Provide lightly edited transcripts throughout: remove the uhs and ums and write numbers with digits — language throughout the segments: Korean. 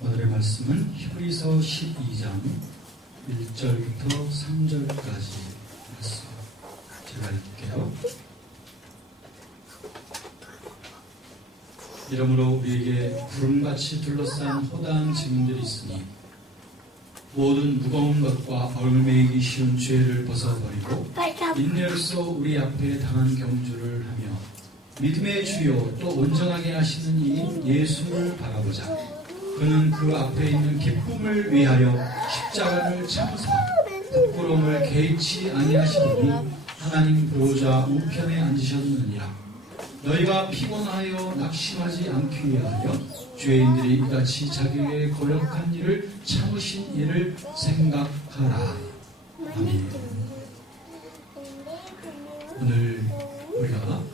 오늘의 말씀은 히브리서 12장 1절부터 3절까지 말씀 제가 읽을게요. 이러므로 우리에게 구름같이 둘러싼 허다한 증인들이 있으니 모든 무거운 것과 얽매이기 쉬운 죄를 벗어버리고 인내로서 우리 앞에 당한 경주를 하며 믿음의 주요 또 온전하게 하시는 이인 예수를 바라보자. 그는 그 앞에 있는 기쁨을 위하여 십자가를 참으사 부끄러움을 개의치 아니하시더니 하나님 보호자 우편에 앉으셨느니라. 너희가 피곤하여 낙심하지 않기 위하여 죄인들이 이같이 자기의 고역한 일을 참으신 일을 생각하라. 아멘. 오늘 우리가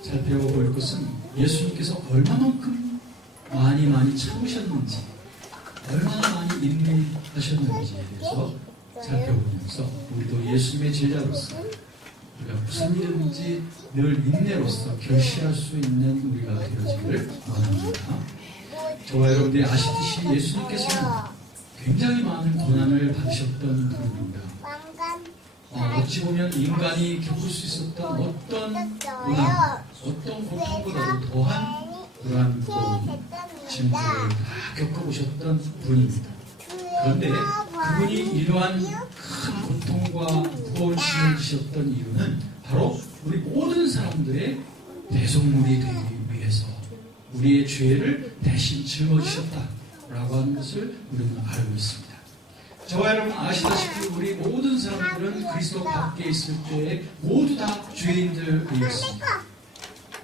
살펴볼 것은 예수님께서 얼마만큼 많이 참으셨는지, 얼마나 많이 인내하셨는지에 대해서 살펴보면서 우리도 예수님의 제자로서 우리가 무슨 일이든지 늘 인내로서 결실할 수 있는 우리가 되어지기를 원합니다. 저와 여러분들이 아시듯이 예수님께서는 굉장히 많은 고난을 받으셨던 분입니다. 어찌 보면 인간이 겪을 수 있었던 어떤 고난, 어떤 고통보다도 더한 그러한 무거운 짐들을 다 겪어보셨던 분입니다. 그런데 그분이 이러한 큰 고통과 무거운 짐을 지셨던 이유는 바로 우리 모든 사람들의 대속물이 되기 위해서 우리의 죄를 대신 짊어지셨다라고 하는 것을 우리는 알고 있습니다. 저와 여러분 아시다시피 우리 모든 사람들은 그리스도 밖에 있을 때 모두 다 죄인들이었습니다.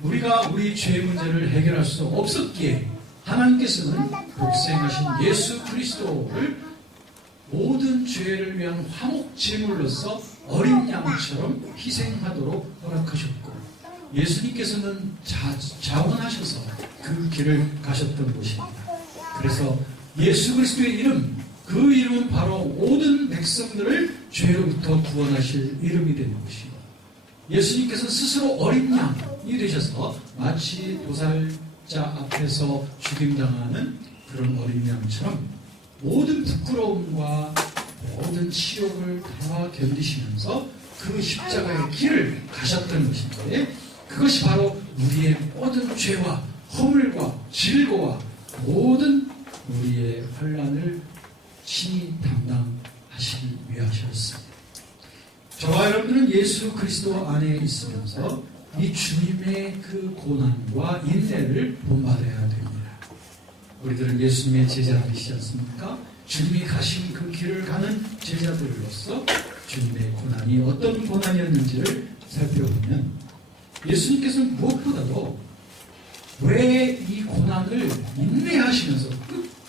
우리가 우리 죄 문제를 해결할 수 없었기에 하나님께서는 독생하신 예수 그리스도를 모든 죄를 위한 화목 제물로서 어린 양처럼 희생하도록 허락하셨고, 예수님께서는 자원하셔서 그 길을 가셨던 것입니다. 그래서 예수 그리스도의 이름, 그 이름은 바로 모든 백성들을 죄로부터 구원하실 이름이 되는 것이고, 예수님께서 스스로 어린 양이 되셔서 마치 도살자 앞에서 죽임당하는 그런 어린 양처럼 모든 부끄러움과 모든 치욕을 다 견디시면서 그 십자가의 길을 가셨던 것인데, 그것이 바로 우리의 모든 죄와 허물과 질고와 모든 우리의 환난을 친히 담당하시기 위하셨습니다. 저와 여러분들은 예수 그리스도 안에 있으면서 이 주님의 그 고난과 인내를 본받아야 됩니다. 우리들은 예수님의 제자들이시지 않습니까? 주님이 가신 그 길을 가는 제자들로서 주님의 고난이 어떤 고난이었는지를 살펴보면, 예수님께서는 무엇보다도 왜 이 고난을 인내하시면서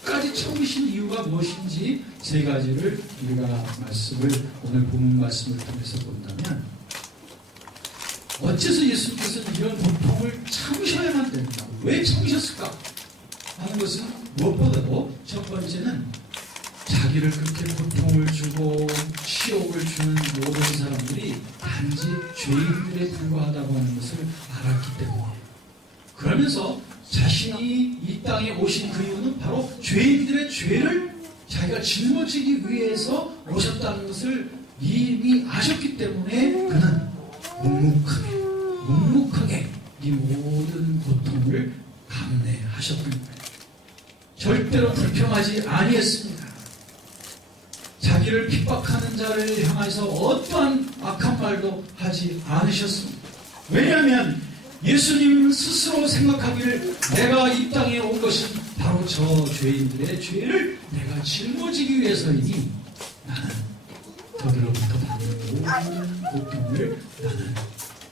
끝까지 참으신 이유가 무엇인지 세 가지를 우리가 오늘 본문 말씀을 통해서 본다면, 어째서 예수님께서는 이런 고통을 참으셔야만 됩니다. 왜 참으셨을까 하는 것은 무엇보다도 첫 번째는 자기를 그렇게 고통을 주고 치욕을 주는 모든 사람들이 단지 죄인들에 불과하다고 하는 것을 알았기 때문에, 그러면서 자신이 이 땅에 오신 그 이유는 바로 죄인들의 죄를 자기가 짊어지기 위해서 오셨다는 것을 이미 아셨기 때문에 그는 묵묵하게 이 모든 고통을 감내하셨던 거예요. 절대로 불평하지 아니했습니다. 자기를 핍박하는 자를 향해서 어떠한 악한 말도 하지 않으셨습니다. 왜냐하면 예수님 스스로 생각하기를 내가 이 땅에 온 것은 바로 저 죄인들의 죄를 내가 짊어지기 위해서이니 나는 저들로부터 받는 모든 고통을 나는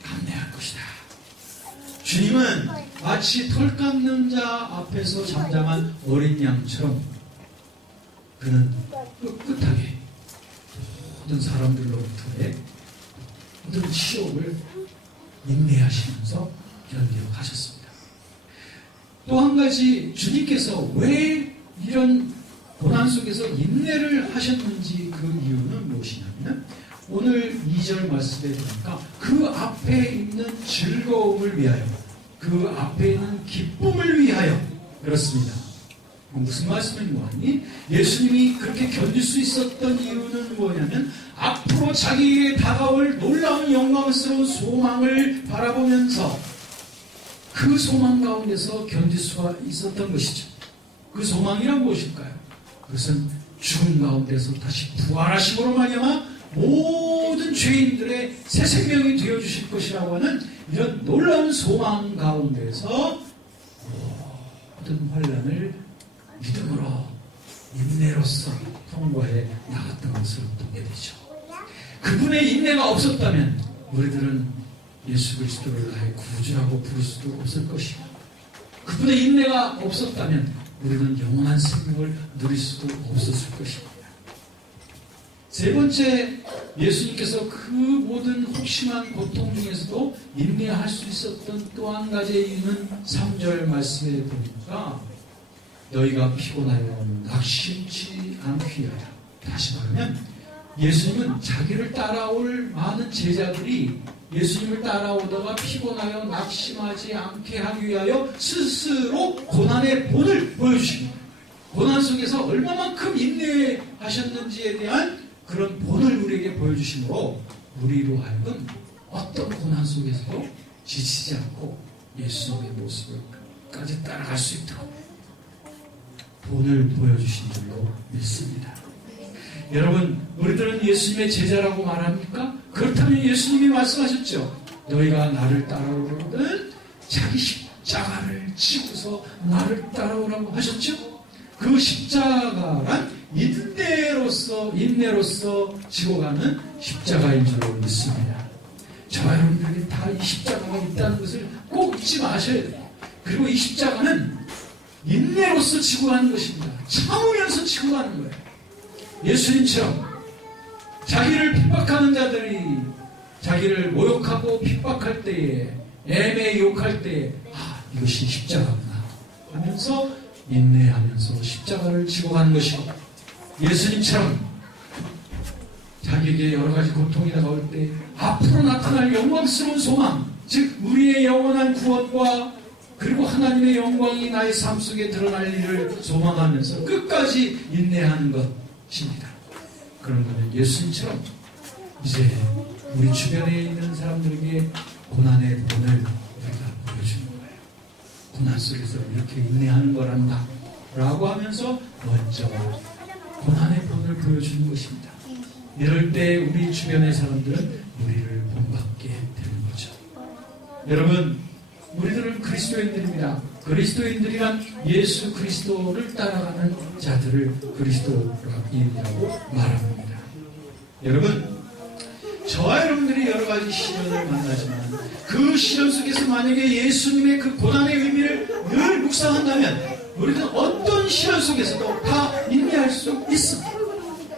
감내할 것이다. 주님은 마치 털 깎는 자 앞에서 잠잠한 어린 양처럼 그는 꿋꿋하게 모든 사람들로부터의 모든 치욕을 인내하시면서 견디어 가셨습니다. 또 한 가지, 주님께서 왜 이런 고난 속에서 인내를 하셨는지 그 이유는 무엇이냐면, 오늘 2절 말씀에 보니까 그 앞에 있는 즐거움을 위하여, 그 앞에 있는 기쁨을 위하여 그렇습니다. 무슨 말씀인 거니? 예수님이 그렇게 견딜 수 있었던 이유는 뭐냐면 앞으로 자기에게 다가올 놀라운 영광스러운 소망을 바라보면서 그 소망 가운데서 견딜 수가 있었던 것이죠. 그 소망이란 무엇일까요? 그것은 죽음 가운데서 다시 부활하심으로 말미암아 모든 죄인들의 새 생명이 되어주실 것이라고 하는 이런 놀라운 소망 가운데서 모든 환난을 믿음으로 인내로서 통과해 나갔던 것을 보게 되죠. 그분의 인내가 없었다면 우리들은 예수 그리스도를 나의 구주라고 부를 수도 없을 것이고, 그분의 인내가 없었다면 우리는 영원한 생명을 누릴 수도 없었을 것입니다. 세 번째, 예수님께서 그 모든 혹심한 고통 중에서도 인내할 수 있었던 또 한 가지의 이유는 3절 말씀에 보니까 너희가 피곤하여 낙심치 않기 위하여. 다시 말하면 예수님은 자기를 따라올 많은 제자들이 예수님을 따라오다가 피곤하여 낙심하지 않게 하기 위하여 스스로 고난의 본을 보여주십니다. 고난 속에서 얼마만큼 인내하셨는지에 대한 그런 본을 우리에게 보여주심으로 우리로 하여금 어떤 고난 속에서도 지치지 않고 예수님의 모습을 끝까지 따라갈 수 있도록 본을 보여주신 줄로 믿습니다. 여러분, 우리들은 예수님의 제자라고 말합니까? 그렇다면 예수님이 말씀하셨죠. 너희가 나를 따라오거든 자기 십자가를 지고서 나를 따라오라고 하셨죠. 그 십자가란 인내로서 지고 가는 십자가인 줄로 믿습니다. 저와 여러분들에게 다 이 십자가가 있다는 것을 꼭 잊지 마셔야 돼요. 그리고 이 십자가는 인내로서 지고 가는 것입니다. 참으면서 지고 가는 거예요. 예수님처럼 자기를 핍박하는 자들이 자기를 모욕하고 핍박할 때에, 애매히 욕할 때에 이것이 십자가구나 하면서 인내하면서 십자가를 지고 가는 것이고, 예수님처럼 자기에게 여러 가지 고통이 다가올 때 앞으로 나타날 영광스러운 소망, 즉 우리의 영원한 구원과 그리고 하나님의 영광이 나의 삶 속에 드러날 일을 소망하면서 끝까지 인내하는 것입니다. 그런 거는 예수님처럼 이제 우리 주변에 있는 사람들에게 고난의 본을 우리가 보여주는 거예요. 고난 속에서 이렇게 인내하는 거란다 라고 하면서 먼저 고난의 본을 보여주는 것입니다. 이럴 때 우리 주변의 사람들은 우리를 본받게 되는 거죠. 여러분, 우리들은 그리스도인들입니다. 그리스도인들이란 예수 그리스도를 따라가는 자들을 그리스도인이라고 말합니다. 여러분, 저와 여러분들이 여러 가지 시련을 만나지만 그 시련 속에서 만약에 예수님의 그 고난의 의미를 늘 묵상한다면 우리는 어떤 시련 속에서도 다 인내할 수 있습니다.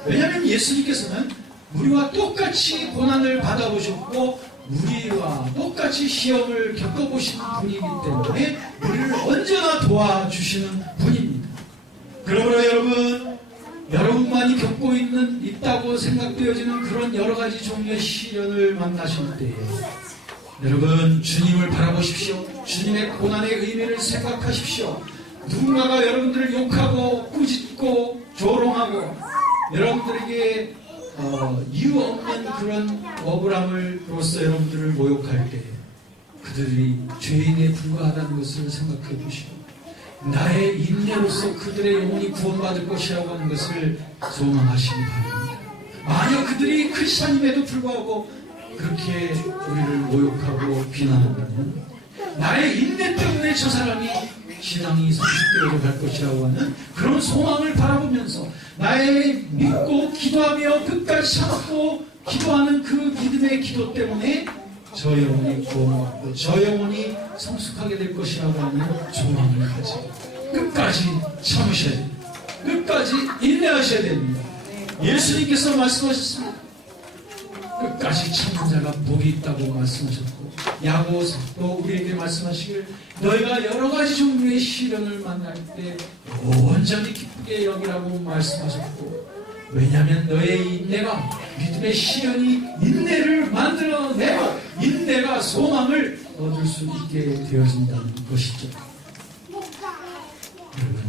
왜냐하면 예수님께서는 우리와 똑같이 고난을 받아보셨고 우리와 똑같이 시험을 겪어보신 분이기 때문에 우리를 언제나 도와주시는 분입니다. 그러므로 여러분만이 겪고 있다고 생각되어지는 그런 여러 가지 종류의 시련을 만나실 때에 여러분, 주님을 바라보십시오. 주님의 고난의 의미를 생각하십시오. 누군가가 여러분들을 욕하고 꾸짖고 조롱하고 여러분들에게 이유 없는 그런 억울함으로써 여러분들을 모욕할 때 그들이 죄인에 불과하다는 것을 생각해 보시고 나의 인내로서 그들의 영혼이 구원받을 것이라고 하는 것을 소망하시기 바랍니다. 만약 그들이 크리스찬임에도 불구하고 그렇게 우리를 모욕하고 비난한다면 나의 인내 때문에 저 사람이 신앙이 성숙되어 갈 것이라고 하는 그런 소망을 바라보면서 나의 믿고 기도하며 끝까지 참고 기도하는 그 믿음의 기도 때문에 저 영혼이 구원받고 저 영혼이 성숙하게 될 것이라고 하는 소망을 가지고 끝까지 참으셔야 됩니다. 끝까지 인내하셔야 됩니다. 예수님께서 말씀하셨습니다. 끝까지 참는 자가 복이 있다고 말씀하셨고 야고보서도 우리에게 말씀하시길 너희가 여러 가지 종류의 시련을 만날 때 온전히 기쁘게 여기라고 말씀하셨고 왜냐하면 너의 인내가 믿음의 시련이 인내를 만들어내고 인내가 소망을 얻을 수 있게 되어진다는 것이죠. 여러분,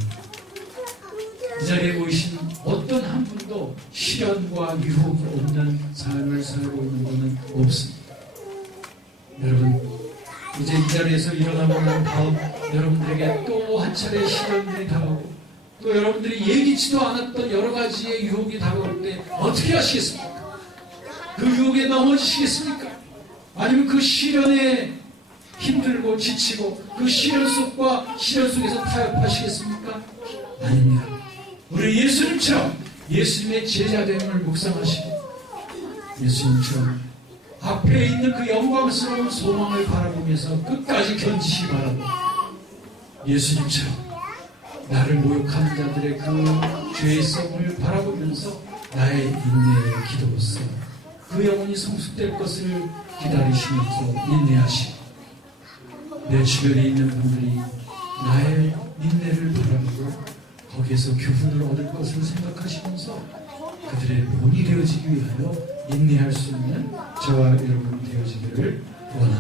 이 자리에 모이신 어떤 한 분도 시련과 유혹이 없는 삶을 살고 있는 분은 없습니다. 여러분, 이제 이 자리에서 일어나고 난 다음 여러분들에게 또 한 차례 시련들이 다가오고 또 여러분들이 예기치도 않았던 여러 가지의 유혹이 다가올 때 어떻게 하시겠습니까? 그 유혹에 넘어지시겠습니까? 아니면 그 시련에 힘들고 지치고 그 시련 속에서 타협하시겠습니까? 아닙니다. 우리 예수님처럼 예수님의 제자됨을 묵상하시고 예수님처럼 앞에 있는 그 영광스러운 소망을 바라보면서 끝까지 견디시기 바랍니다. 예수님처럼 나를 모욕하는 자들의 그 죄의 썸을 바라보면서 나의 인내의 기도로서 그 영혼이 성숙될 것을 기다리시면서 인내하시고 내 주변에 있는 분들이 나의 인내를 바라보고 거기에서 교훈을 얻을 것을 생각하시면서 그들의 본이 되어지기 위하여 인내할 수 있는 저와 여러분 되어지기를 원합니다.